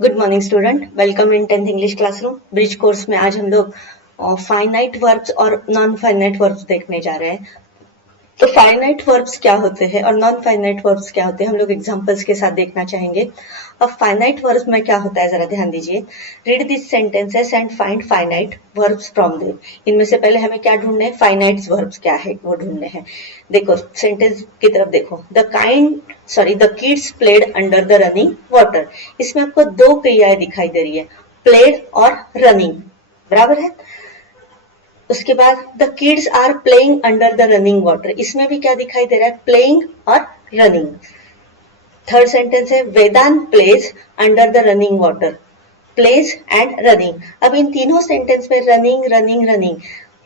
Good morning student, welcome in 10th English classroom. Bridge course में आज हम लोग फाइनाइट वर्ब्स और नॉन फाइनाइट वर्ब्स देखने जा रहे हैं। तो फाइनाइट वर्ब्स क्या होते हैं और नॉन फाइनाइट वर्ब्स क्या होते हैं, हम लोग एग्जांपल्स के साथ देखना चाहेंगे। अब फाइनाइट वर्ब्स में क्या होता है जरा ध्यान दीजिए। Read this sentences and find finite verbs from them. इनमें से पहले हमें क्या ढूंढना है, फाइनाइट वर्ब्स क्या है वो ढूंढने हैं। देखो सेंटेंस की तरफ देखो। The kids played under the running water. इसमें आपको दो क्रियाएं दिखाई दे रही है, प्लेड और रनिंग, बराबर है। उसके बाद the kids are playing under the running water, इसमें भी क्या दिखाई दे रहा है, प्लेइंग और रनिंग। थर्ड सेंटेंस है Vedant plays under the running water, plays and running. अब इन तीनों सेंटेंस में रनिंग रनिंग रनिंग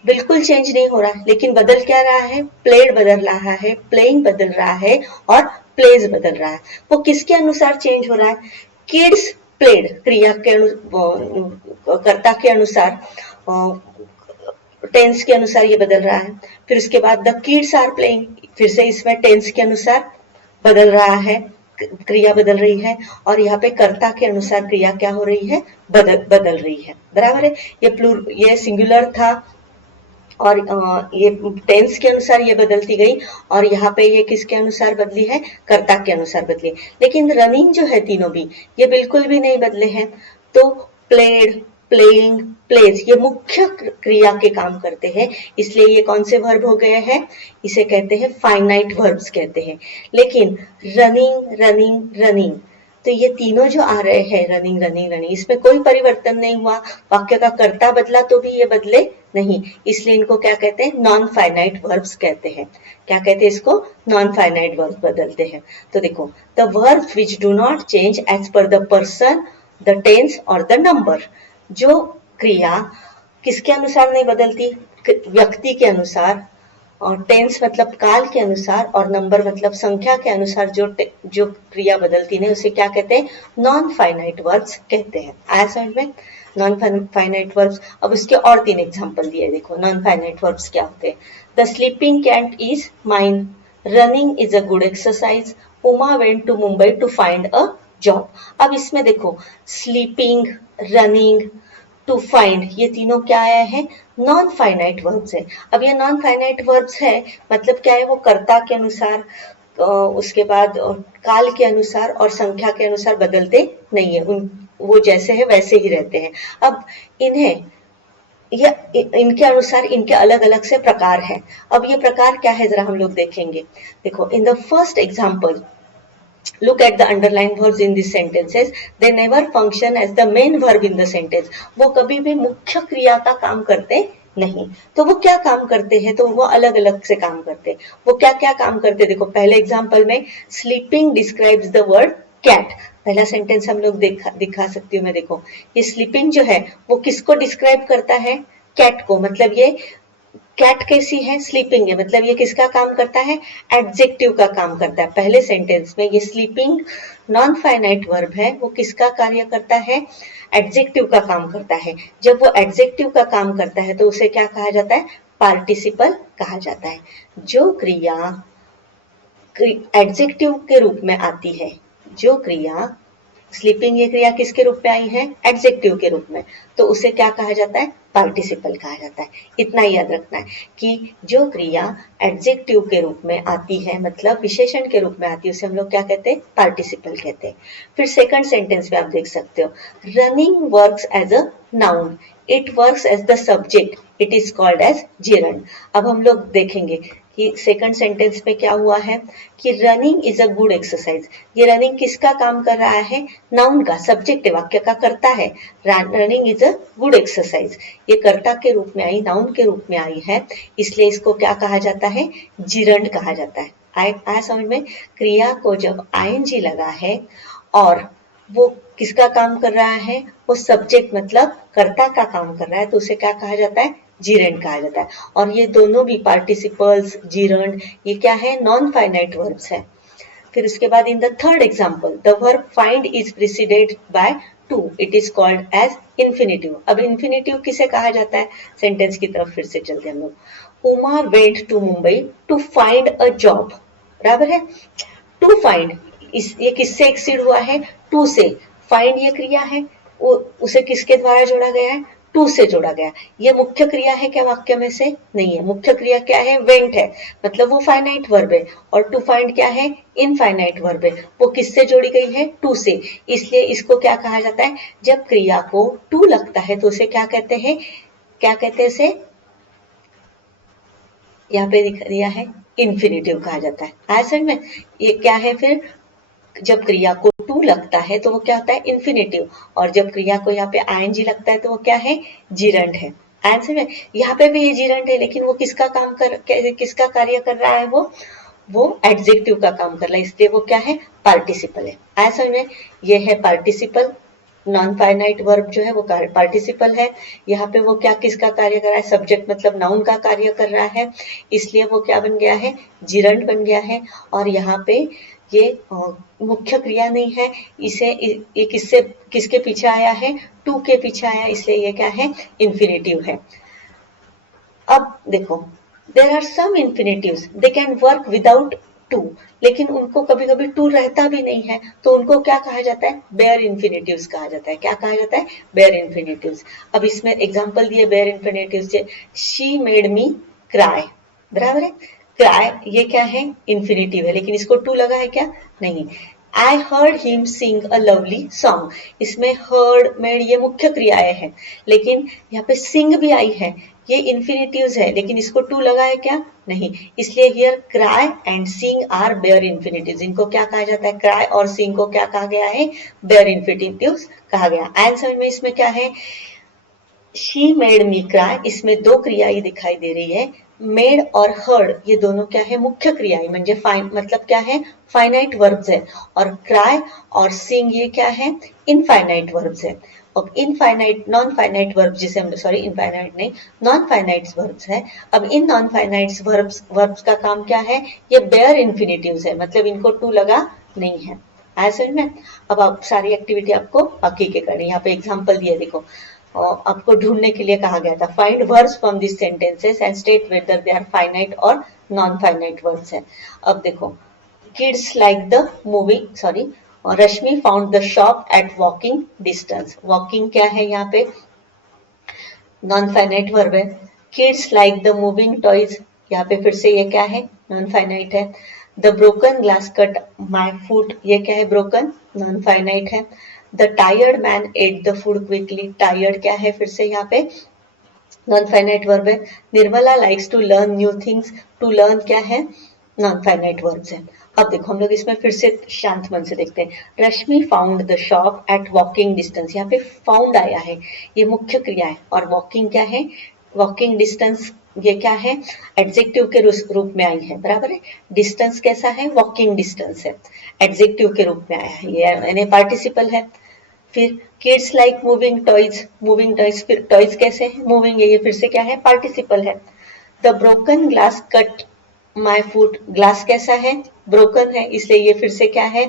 बिल्कुल चेंज नहीं हो रहा है, लेकिन बदल क्या रहा है, प्लेड बदल रहा है, प्लेइंग बदल रहा है और प्लेज बदल रहा है। वो किसके अनुसार चेंज हो रहा है, किड्स प्लेड क्रिया के कर्ता के अनुसार, टेंस के अनुसार ये बदल रहा है। फिर उसके बाद द किड्स आर प्लेइंग, फिर से इसमें टेंस के अनुसार बदल रहा है, क्रिया बदल रही है। और यहाँ पे कर्ता के अनुसार क्रिया क्या हो रही है, बदल रही है, बराबर है। ये सिंगुलर था और ये टेंस के अनुसार ये बदलती गई, और यहाँ पे ये किसके अनुसार बदली है, कर्ता के अनुसार बदली। लेकिन रनिंग जो है तीनों भी ये बिल्कुल भी नहीं बदले हैं। तो प्लेड, प्लेइंग, प्लेज ये मुख्य क्रिया के काम करते हैं, इसलिए ये कौन से वर्ब हो गए हैं, इसे कहते हैं फाइनाइट वर्ब्स कहते हैं। लेकिन रनिंग रनिंग रनिंग, तो ये तीनों जो आ रहे हैं रनिंग रनिंग रनिंग, इसमें कोई परिवर्तन नहीं हुआ, वाक्य का कर्ता बदला तो भी ये बदले नहीं, इसलिए इनको क्या कहते हैं, नॉन फाइनाइट वर्ब्स कहते हैं। क्या कहते हैं इसको, नॉन फाइनाइट वर्ब्स बदलते हैं। तो देखो, the verbs which do not change as per the person, the tense और द नंबर। जो क्रिया किसके अनुसार नहीं बदलती, व्यक्ति के अनुसार, और टेंस मतलब काल के अनुसार, और नंबर मतलब संख्या के अनुसार जो क्रिया बदलती नहीं, उसे क्या कहते हैं, नॉन फाइनाइट वर्ब्स कहते हैं। आया समझ में, नॉन फाइनाइट वर्ब्स। अब उसके और 3 एग्जांपल दिए, देखो नॉन फाइनाइट वर्ब्स क्या होते हैं। The sleeping cat is mine, running is a good exercise, Uma went to Mumbai to find a job. अब इसमें देखो, स्लीपिंग, रनिंग, टू फाइंड, ये तीनों क्या आया है, नॉन फाइनाइट वर्ब्स है। अब ये नॉन फाइनाइट वर्ब्स है मतलब क्या है, वो कर्ता के अनुसार, उसके बाद काल के अनुसार और संख्या के अनुसार बदलते नहीं है, वो जैसे है वैसे ही रहते हैं। अब इन्हें या इनके अनुसार इनके अलग अलग से प्रकार है। अब ये प्रकार क्या है जरा हम लोग देखेंगे। देखो, in the first example, look at the underlined verbs in these sentences, they never function as the main verb in the sentence। वो कभी भी मुख्य क्रिया का काम करते नहीं। तो वो क्या काम करते हैं, तो वो अलग अलग से काम करते हैं। वो क्या क्या काम करते हैं, देखो पहले एग्जांपल में sleeping describes the word cat, पहला सेंटेंस हम लोग दिखा सकती हूँ मैं। देखो, ये स्लीपिंग जो है वो किसको डिस्क्राइब करता है, कैट को। मतलब ये कैट कैसी है, स्लीपिंग है, मतलब ये किसका काम करता है, एडजेक्टिव का काम करता है। पहले सेंटेंस में ये स्लीपिंग नॉन फाइनाइट वर्ब है, वो किसका कार्य करता है, एडजेक्टिव का काम करता है। जब वो एडजेक्टिव का काम करता है तो उसे क्या कहा जाता है, पार्टिसिपल कहा जाता है। जो क्रिया एडजेक्टिव के रूप में आती है, जो क्रिया स्लीपिंग, ये क्रिया किसके रूप में आई है, एडजेक्टिव के रूप में, तो उसे क्या कहा जाता है, पार्टिसिपल कहा जाता है। इतना ही याद रखना है कि जो क्रिया एडजेक्टिव के रूप में आती है, मतलब विशेषण के रूप में आती है, उसे हम लोग क्या कहते हैं, पार्टिसिपल कहते हैं। फिर सेकंड सेंटेंस में आप देख सकते हो, running works as a noun, it works as the subject, it is called as gerund. अब हम लोग देखेंगे कि सेकंड सेंटेंस में क्या हुआ है, कि running is a good exercise. ये रनिंग किसका काम कर रहा है, नाउन का, सब्जेक्ट वाक्य का कर्ता है। Running is a good exercise, ये कर्ता के रूप में आई, नाउन के रूप में आई है, इसलिए इसको क्या कहा जाता है, जिरंड कहा जाता है। आया समझ में, क्रिया को जब आईएनजी लगा है और वो किसका काम कर रहा है, वो सब्जेक्ट मतलब कर्ता का काम कर रहा है, तो उसे क्या कहा जाता है, जीरेंड कहा जाता है। और ये दोनों भी पार्टिसिपल्स, जीरेंड, ये क्या है, नॉन फाइनाइट वर्ब्स है। फिर उसके बाद in the third example, the verb find is preceded by to, it is called as infinitive. अब इन्फिनेटिव किसे कहा जाता है, सेंटेंस की तरफ फिर से चलते हैं हम लोग। Uma went to Mumbai to find a job, बराबर है। टू फाइंड, ये किससे एक्सीड हुआ है, टू से। फाइंड ये क्रिया है, उसे किसके द्वारा जोड़ा गया है, टू से जोड़ा गया। ये मुख्य क्रिया है क्या वाक्य में से, नहीं है। मुख्य क्रिया क्या है, वेंट है, मतलब वो फाइनाइट वर्ब है। और टू फाइंड क्या है, इनफाइनाइट वर्ब है। वो किससे जोड़ी गई है, टू से। इसलिए इसको क्या कहा जाता है, जब क्रिया को टू लगता है तो उसे क्या कहते हैं, क्या कहते हैं इसे, यहाँ पे दिख दिया है इन्फिनेटिव कहा जाता है। आया समझ में, ये क्या है फिर, जब क्रिया को टू लगता है तो वो क्या होता है, इन्फिनेटिव। और जब क्रिया को यहाँ पे आईएनजी लगता है तो वो क्या है, जीरंड है। आंसर में यहाँ पे भी ये जीरंड है, लेकिन वो किसका काम कर, किसका कार्य कर रहा है, वो एडजेक्टिव का काम कर रहा है, इसलिए वो क्या है, पार्टिसिपल है। आया समझ में, ये है पार्टिसिपल। नॉन फाइनाइट वर्ब जो है वो पार्टिसिपल है। यहाँ पे वो क्या किसका कार्य कर रहा है, सब्जेक्ट मतलब नाउन का कार्य कर रहा है, इसलिए वो क्या बन गया है, जिरंड बन गया है। और यहाँ पे ये मुख्य क्रिया नहीं है, इसे ये किससे, किसके पीछे आया है, टू के पीछे आया, इसलिए ये क्या है, इन्फिनेटिव है। अब देखो, there are some infinitives they can work without to, लेकिन उनको कभी कभी टू रहता भी नहीं है, तो उनको क्या कहा जाता है, बेयर इन्फिनेटिव्स कहा जाता है। क्या कहा जाता है, बेयर इन्फिनेटिव्स। अब इसमें एग्जांपल दिए bare infinitives, she made me cry, बराबर है। क्राई ये क्या है, इन्फिनेटिव है, लेकिन इसको टू लगा है क्या, नहीं। I heard him Singh a lovely song, इसमें हर्ड मेड ये मुख्य क्रियाएं हैं, लेकिन यहाँ पे सिंग भी आई है, ये इन्फिनेटिव्स है, लेकिन इसको टू लगा है क्या, नहीं। इसलिए here cry and sing are bare infinitives. इनको क्या कहा जाता है, क्राई और सिंग को क्या कहा गया है, बेयर इन्फिनेटिव्स कहा गया। आंसर में इसमें क्या है, शी मेड मी क्राई, इसमें दो क्रियाएं दिखाई दे रही है। मेड और हर्ड ये दोनों क्या है, मुख्य क्रियाएं, म्हणजे फाइन मतलब क्या है, फाइनाइट वर्ब्स है। और क्राई और सिंग ये क्या है, इनफाइनाइट वर्ब्स है। और इनफाइनाइट नॉन फाइनाइट वर्ब जिसे हम, सॉरी इनफाइनाइट नहीं, नॉन फाइनाइट वर्ब्स है। अब इन नॉन फाइनाइट वर्ब्स का काम क्या है, ये बेयर इन्फिनेटिव्स है, मतलब इनको टू लगा नहीं है। आया समझ में। अब आप सारी एक्टिविटी आपको बाकी के करनी, यहाँ पे एग्जाम्पल दिए देखो, आपको ढूंढने के लिए कहा गया था, find verbs from this sentences and state whether they are finite और नॉन फाइनाइट वर्ब्स है। अब देखो, kids like the moving, sorry, Rashmi found the shop at walking distance. Walking क्या है, यहाँ पे नॉन फाइनाइट वर्ब है। Kids like the moving toys, यहाँ पे फिर से ये क्या है, नॉन फाइनाइट है। The broken glass cut my foot, ये क्या है, ब्रोकन, नॉन फाइनाइट है। The tired man at the food quickly, tired क्या है, फिर से यहाँ पे नॉन फाइनाइट वर्ब है। Nirmala likes to learn new things, to learn क्या है, नॉन फाइनाइट वर्ब्स है। अब देखो हम लोग इसमें फिर से शांत मन से देखते हैं। Rashmi found the shop at walking distance, यहाँ पे फाउंड आया है, ये मुख्य क्रिया है। और वॉकिंग क्या है, वॉकिंग डिस्टेंस ये क्या है, एडजेक्टिव के रूप में आई है, बराबर है। डिस्टेंस कैसा है, वॉकिंग डिस्टेंस है, एडजेक्टिव के रूप में आया है, ये यानी पार्टिसिपल है। फिर kids like moving toys, moving toys, फिर टॉयज कैसे है, मूविंग है, ये फिर से क्या है, पार्टिसिपल है। The broken glass cut my foot, glass कैसा है, ब्रोकन है, इसलिए ये फिर से क्या है,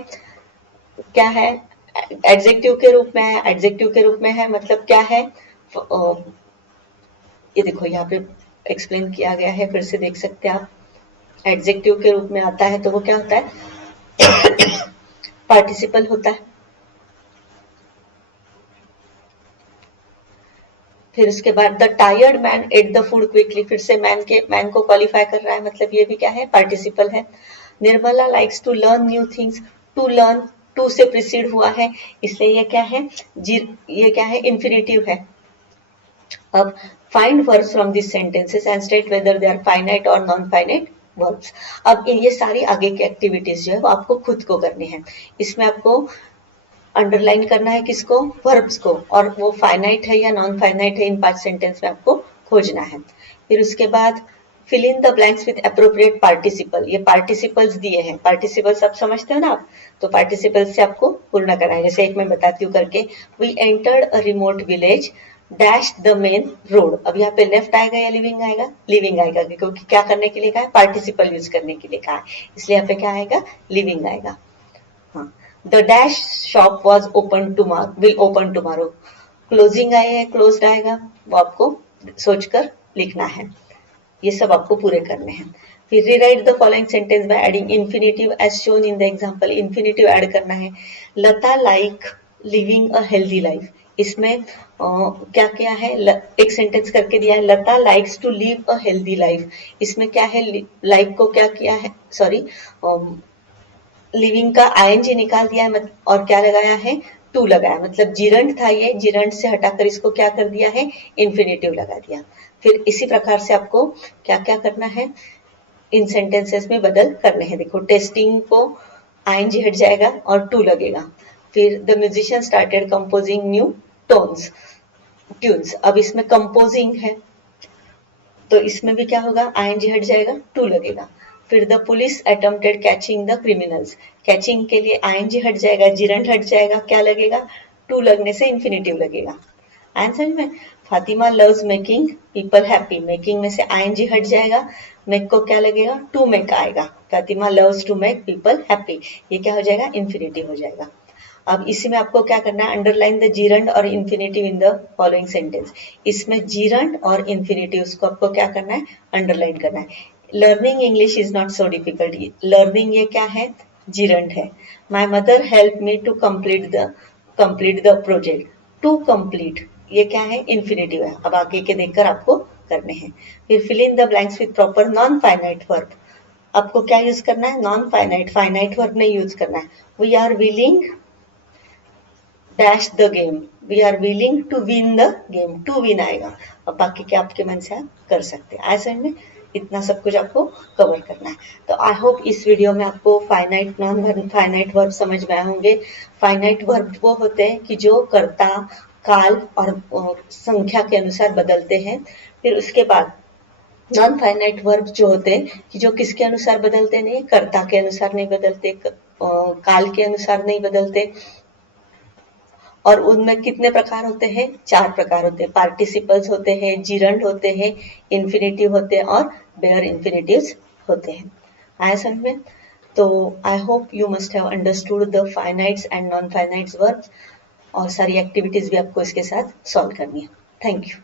क्या है, एडजेक्टिव के रूप में है, एडजेक्टिव के रूप में है, मतलब क्या है, ये देखो यहाँ पे एक्सप्लेन किया गया है, फिर से देख सकते हैं आप। एडजेक्टिव के रूप में आता है तो वो क्या होता है, पार्टिसिपल होता है। फिर उसके बाद the tired man at the food quickly, फिर से मैन को क्वालिफाई कर रहा है, मतलब ये भी क्या है, पार्टिसिपल है। Nirmala likes to learn new things, to learn to से प्रिसीड हुआ है, इसलिए ये क्या है, ये क्या है, इन्फिनेटिव है। अब find verbs from this sentences and state whether they are finite और नॉन फाइनाइट वर्ब्स। अब ये सारी आगे की एक्टिविटीज जो है वो आपको खुद को करनी है। इसमें आपको अंडरलाइन करना है किसको, वर्ब्स को, और वो फाइनाइट है या नॉन फाइनाइट है इन 5 सेंटेंस में आपको खोजना है। फिर उसके बाद fill in the blanks with appropriate participle, ये पार्टिसिपल्स दिए हैं, पार्टिसिपल्स आप समझते हो ना आप, तो पार्टिसिपल्स से आपको पूर्ण करना है। जैसे एक मैं बताती हूँ करके, we entered a remote village dash the main road. अब यहाँ पे लेफ्ट आएगा या लिविंग आएगा, लिविंग आएगा, क्योंकि क्या करने के लिए कहा है, पार्टिसिपल यूज करने के लिए कहा है, इसलिए यहाँ पे क्या आएगा, लिविंग आएगा। हाँ, the dash shop was open tomorrow, will open tomorrow, closing आए है, क्लोज्ड आएगा, वो आपको सोचकर लिखना है। ये सब आपको पूरे करने हैं। फिर rewrite the following sentence by adding infinitive as shown in the example, infinitive add करना है। Lata living a healthy life. इसमें क्या क्या है, एक सेंटेंस करके दिया है, Lata likes to live a healthy life. इसमें क्या है, लाइफ को क्या किया है, सॉरी, लिविंग का आईएनजी निकाल दिया है और क्या लगाया है, टू लगाया, मतलब जिरंड था ये, जिरंड से हटाकर इसको क्या कर दिया है, इन्फिनेटिव लगा दिया। फिर इसी प्रकार से आपको क्या क्या करना है, इन सेंटेंसेस में बदल करने हैं। देखो, टेस्टिंग को आईएनजी हट जाएगा और टू लगेगा। फिर the musician started composing new tones tunes, अब इसमें कंपोजिंग है तो इसमें भी क्या होगा, आईएनजी हट जाएगा, टू लगेगा। फिर the police attempted catching the criminals, catching के लिए आईएनजी हट जाएगा, जिरंड हट जाएगा, क्या लगेगा, टू लगने से इन्फिनेटिव लगेगा। आंसर में Fatima loves making people happy, making में से आईएनजी हट जाएगा, मेक को क्या लगेगा, टू मेक आएगा, Fatima loves to make people happy, ये क्या हो जाएगा, इन्फिनेटिव हो जाएगा। अब इसी में आपको क्या करना है, अंडरलाइन द जीरंड और infinitive in the following sentence. इसमें जीरंड और इन्फिनेटिव को आपको क्या करना है, अंडरलाइन करना है। Learning English is not so difficult, learning ये क्या है, जीरंड है। My mother help me to complete the project, to complete ये क्या है, इन्फिनेटिव है। अब आगे के देखकर आपको करने हैं। फिर fill in the blanks with proper non finite verb, आपको क्या यूज करना है, नॉन फाइनाइट, फाइनाइट वर्ब नहीं यूज करना है। We are willing dash the game, we are willing to win the game, to win आएगा। अब बाकी क्या आपके मन से आप कर सकते हैं। ऐसे में इतना सब कुछ आपको कवर करना है। तो आई होप इस वीडियो में आपको फाइनाइट नॉन फाइनाइट वर्ब समझ में आए होंगे। फाइनाइट वर्ब वो होते हैं कि जो कर्ता, काल और संख्या के अनुसार बदलते हैं। फिर उसके बाद नॉन फाइनाइट वर्ब जो होते हैं कि जो किसके अनुसार बदलते नहीं, कर्ता के अनुसार नहीं बदलते, काल के अनुसार नहीं बदलते। और उनमें कितने प्रकार होते हैं, 4 प्रकार होते हैं। पार्टिसिपल्स होते हैं, जिरंड होते हैं, इन्फिनेटिव होते हैं और बेयर इन्फिनेटिव्स होते हैं। आया समझ में? तो I hope you must have understood the finites and non finites verbs, और सारी एक्टिविटीज भी आपको इसके साथ सॉल्व करनी है। Thank you.